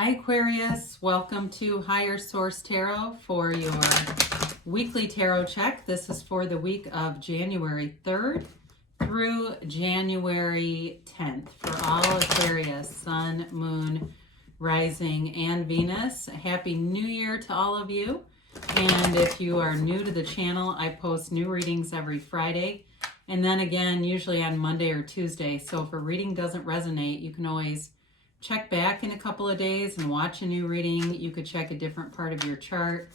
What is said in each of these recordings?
Hi Aquarius, welcome to Higher Source Tarot for your weekly tarot check. This is for the week of January 3rd through January 10th for all Aquarius, Sun, Moon, Rising, and Venus. Happy New Year to all of you. And if you are new to the channel, I post new readings every Friday and then again usually on Monday or Tuesday. So if a reading doesn't resonate, you can always check back in a couple of days and watch a new reading. You could check a different part of your chart,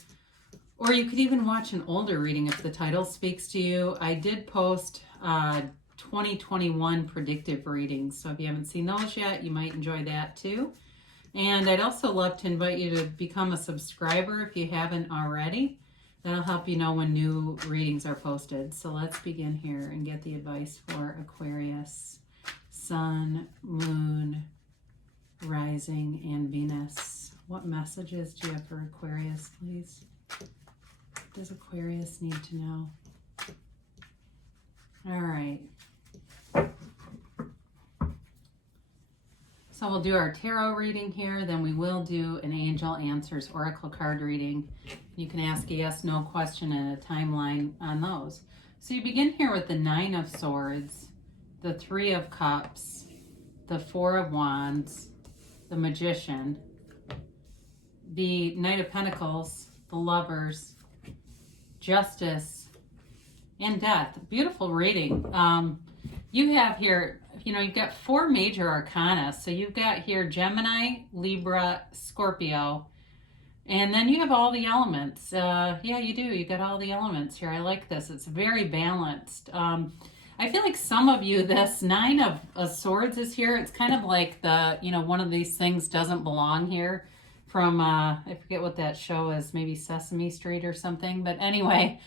or you could even watch an older reading if the title speaks to you. I did post 2021 predictive readings, so if you haven't seen those yet, you might enjoy that too. And I'd also love to invite you to become a subscriber if you haven't already. That'll help you know when new readings are posted. So let's begin here and get the advice for Aquarius, Sun, Moon, Rising, and Venus. What messages do you have for Aquarius, please? What does Aquarius need to know? All right. So we'll do our tarot reading here, then we will do an Angel Answers Oracle card reading. You can ask a yes/no question and a timeline on those. So you begin here with the Nine of Swords, the Three of Cups, the Four of Wands, the Magician, the Knight of Pentacles, the Lovers, Justice, and Death. Beautiful reading. You have here, you've got four major arcana. So you've got here Gemini, Libra, Scorpio, and then you have all the elements. Yeah, you do. You got all the elements here. I like this. It's very balanced. I feel like some of you, this Nine of Swords is here. It's kind of like the, one of these things doesn't belong here from, I forget what that show is, maybe Sesame Street or something. But anyway,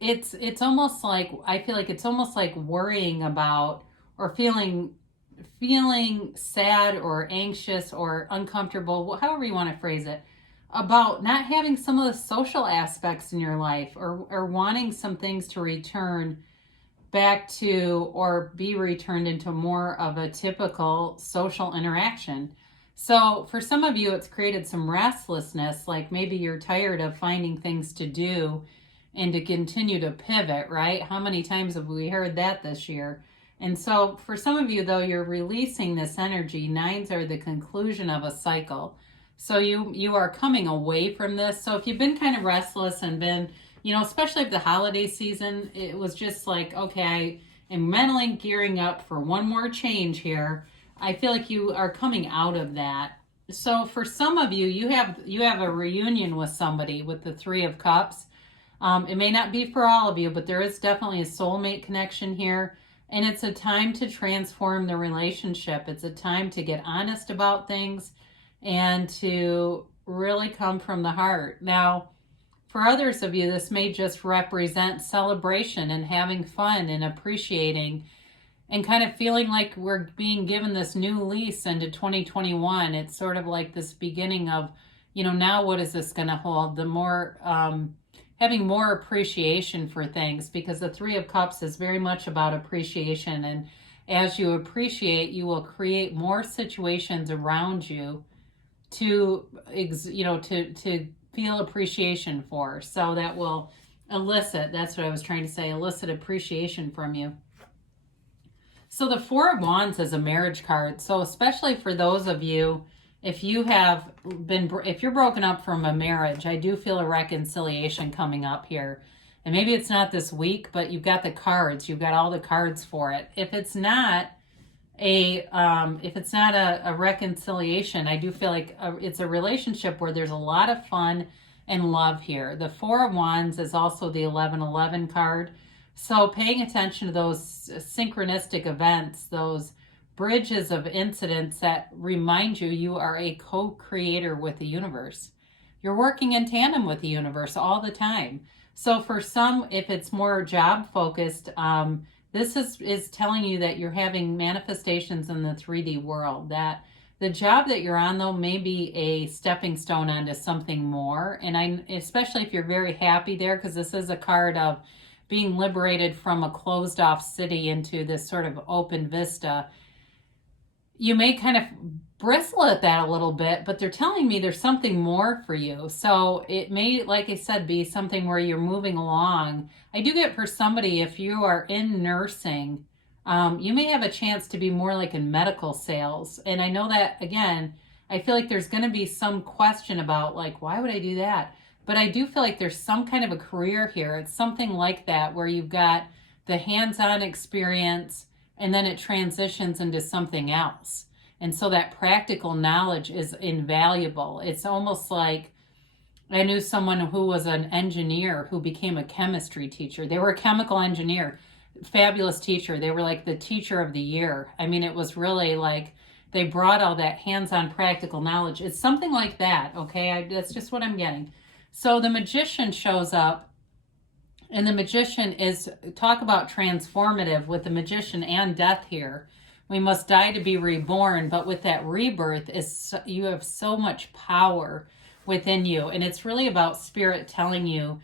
it's almost like, I feel like it's almost like worrying about or feeling sad or anxious or uncomfortable, however you want to phrase it, about not having some of the social aspects in your life or wanting some things to return back to or be returned into more of a typical social interaction. So for some of you, it's created some restlessness, like maybe you're tired of finding things to do and to continue to pivot, right? How many times have we heard that this year? And so for some of you, though, you're releasing this energy. Nines are the conclusion of a cycle. So you are coming away from this. So if you've been kind of restless and been, especially if the holiday season, it was just like, okay, I am mentally gearing up for one more change here. I feel like you are coming out of that. So for some of you, you have a reunion with somebody with the Three of Cups. It may not be for all of you, but there is definitely a soulmate connection here. And it's a time to transform the relationship. It's a time to get honest about things and to really come from the heart. Now, for others of you, this may just represent celebration and having fun and appreciating and kind of feeling like we're being given this new lease into 2021. It's sort of like this beginning of, now what is this going to hold? The more, having more appreciation for things, because the Three of Cups is very much about appreciation. And as you appreciate, you will create more situations around you to feel appreciation for. So that will elicit, that's what I was trying to say, elicit appreciation from you. So the Four of Wands is a marriage card. So especially for those of you, if you're broken up from a marriage, I do feel a reconciliation coming up here. And maybe it's not this week, but you've got the cards. You've got all the cards for it. If it's not a reconciliation, I do feel like it's a relationship where there's a lot of fun and love here. The Four of Wands is also the 1111 card. So paying attention to those synchronistic events, those bridges of incidents that remind you are a co-creator with the universe. You're working in tandem with the universe all the time. So for some, if it's more job focused, this is telling you that you're having manifestations in the 3D world, that the job that you're on, though, may be a stepping stone onto something more. And especially if you're very happy there, because this is a card of being liberated from a closed off city into this sort of open vista. you may kind of bristle at that a little bit, but they're telling me there's something more for you. So it may, like I said, be something where you're moving along. I do get for somebody, if you are in nursing, you may have a chance to be more like in medical sales. And I know that, again, I feel like there's going to be some question about, like, why would I do that? But I do feel like there's some kind of a career here. It's something like that where you've got the hands-on experience and then it transitions into something else. And so that practical knowledge is invaluable. It's almost like I knew someone who was an engineer who became a chemistry teacher. They were a chemical engineer, fabulous teacher. They were like the teacher of the year. I mean, it was really like they brought all that hands-on practical knowledge. It's something like that, okay? That's just what I'm getting. So the magician shows up, and the magician is, talk about transformative with the magician and death here. We must die to be reborn, but with that rebirth, is you have so much power within you. And it's really about spirit telling you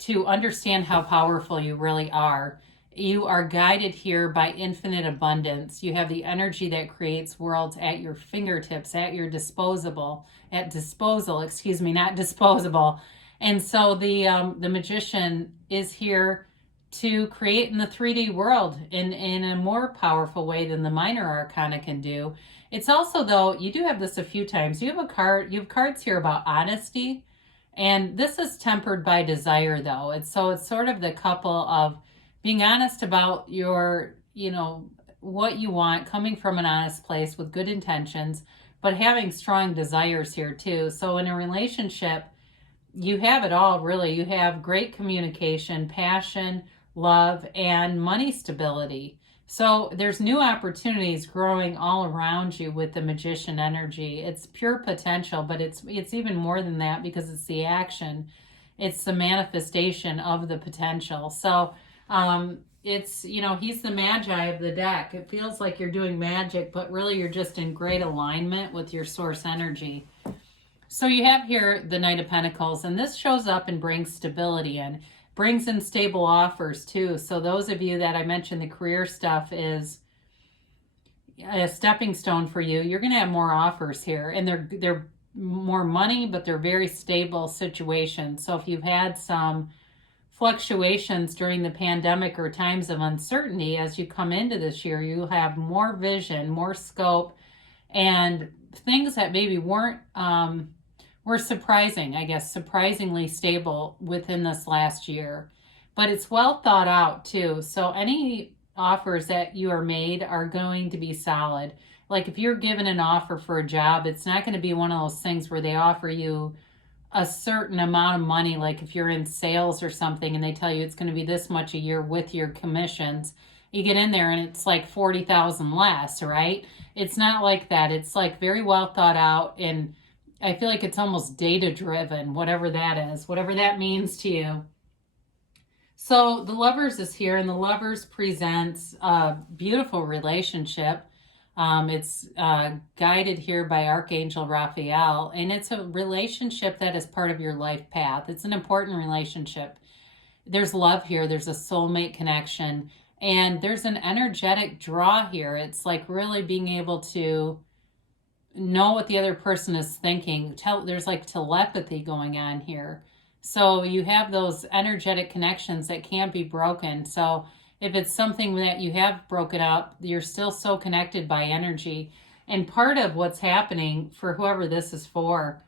to understand how powerful you really are. You are guided here by infinite abundance. You have the energy that creates worlds at your fingertips, at your disposal, not disposable. And so the magician is here to create in the 3D world in a more powerful way than the minor arcana can do. It's also, though, you do have this a few times. You have you have cards here about honesty, and this is tempered by desire, though. It's sort of the couple of being honest about your, what you want, coming from an honest place with good intentions, but having strong desires here too. So in a relationship, you have it all, really. You have great communication, passion, love, and money stability. So there's new opportunities growing all around you with the magician energy. It's pure potential, but it's even more than that because it's the action. It's the manifestation of the potential. So it's, he's the magi of the deck. It feels like you're doing magic, but really you're just in great alignment with your source energy. So you have here the Knight of Pentacles, and this shows up and brings stability in. Brings in stable offers too. So those of you that I mentioned the career stuff is a stepping stone for you. You're going to have more offers here, and they're more money, but they're very stable situations. So if you've had some fluctuations during the pandemic or times of uncertainty, as you come into this year, you have more vision, more scope, and things that maybe were surprising, I guess, surprisingly stable within this last year. But it's well thought out too. So any offers that you are made are going to be solid. Like if you're given an offer for a job, it's not going to be one of those things where they offer you a certain amount of money. Like if you're in sales or something and they tell you it's going to be this much a year with your commissions, you get in there and it's like 40,000 less, right? It's not like that. It's like very well thought out, and I feel like it's almost data driven, whatever that is, whatever that means to you. So the Lovers is here, and the Lovers presents a beautiful relationship. It's guided here by Archangel Raphael, and it's a relationship that is part of your life path. It's an important relationship. There's love here. There's a soulmate connection, and there's an energetic draw here. It's like really being able to know what the other person is thinking. There's like telepathy going on here. So you have those energetic connections that can't be broken. So if it's something that you have broken up, you're still so connected by energy. And part of what's happening for whoever this is for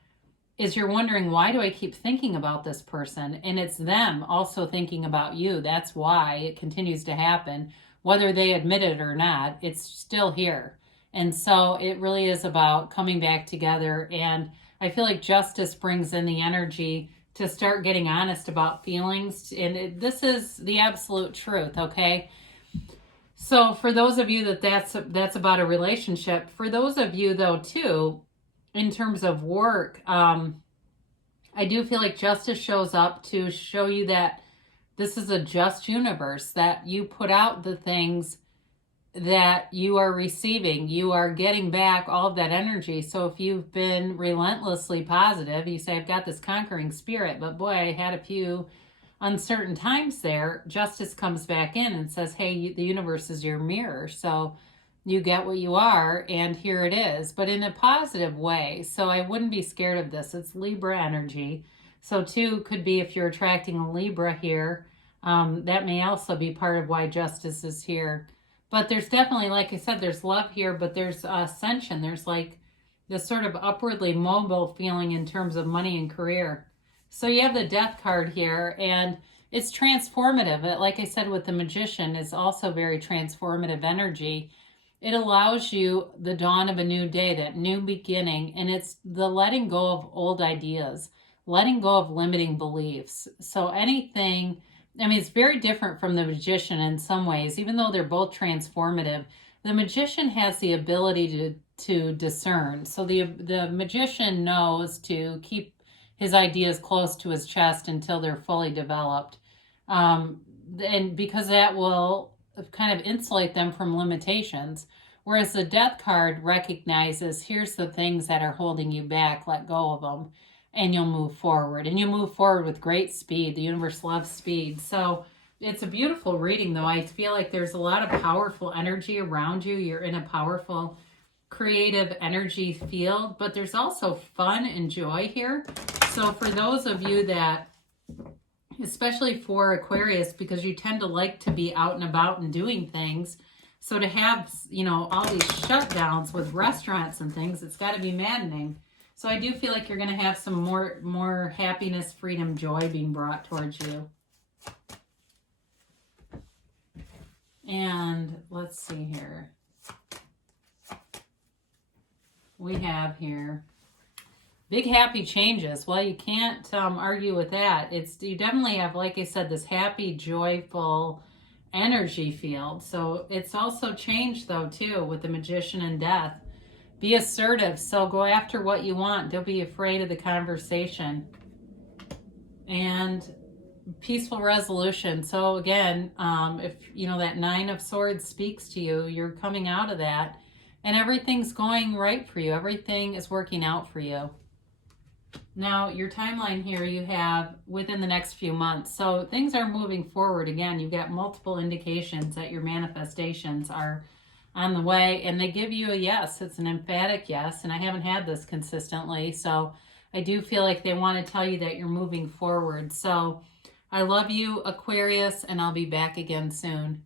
is you're wondering, why do I keep thinking about this person? And it's them also thinking about you. That's why it continues to happen. Whether they admit it or not, it's still here. And so it really is about coming back together. And I feel like justice brings in the energy to start getting honest about feelings. And this is the absolute truth, okay? So for those of you that's about a relationship, for those of you though too, in terms of work, I do feel like justice shows up to show you that this is a just universe, that you put out the things that you are receiving. You are getting back all of that energy. So if you've been relentlessly positive, you say, I've got this conquering spirit, but boy, I had a few uncertain times there. Justice comes back in and says, hey, the universe is your mirror. So you get what you are, and here it is, but in a positive way. So I wouldn't be scared of this. It's Libra energy. So 2 could be if you're attracting a Libra here. That may also be part of why justice is here. But there's definitely, like I said, there's love here, but there's ascension. There's like this sort of upwardly mobile feeling in terms of money and career. So you have the Death card here, and it's transformative. Like I said, with the Magician, it's also very transformative energy. It allows you the dawn of a new day, that new beginning, and it's the letting go of old ideas, letting go of limiting beliefs. So anything, I mean, it's very different from the Magician in some ways, even though they're both transformative. The Magician has the ability to discern. So the Magician knows to keep his ideas close to his chest until they're fully developed. And because that will kind of insulate them from limitations. Whereas the Death card recognizes, here's the things that are holding you back, let go of them, and you'll move forward. And you move forward with great speed. The universe loves speed. So it's a beautiful reading, though. I feel like there's a lot of powerful energy around you. You're in a powerful creative energy field, but there's also fun and joy here. So for those of you that, especially for Aquarius, because you tend to like to be out and about and doing things, so to have, you know, all these shutdowns with restaurants and things, it's got to be maddening. So I do feel like you're going to have some more happiness, freedom, joy being brought towards you. And let's see here. We have here big happy changes. Well, you can't argue with that. You definitely have, like I said, this happy, joyful energy field. So it's also changed, though, too, with the Magician and Death. Be assertive. So go after what you want. Don't be afraid of the conversation. And peaceful resolution. So again, if you know that 9 of Swords speaks to you, you're coming out of that, and everything's going right for you. Everything is working out for you. Now, your timeline here you have within the next few months. So things are moving forward. Again, you've got multiple indications that your manifestations are on the way, and they give you a yes. It's an emphatic yes, and I haven't had this consistently. So I do feel like they want to tell you that you're moving forward. So I love you, Aquarius, and I'll be back again soon.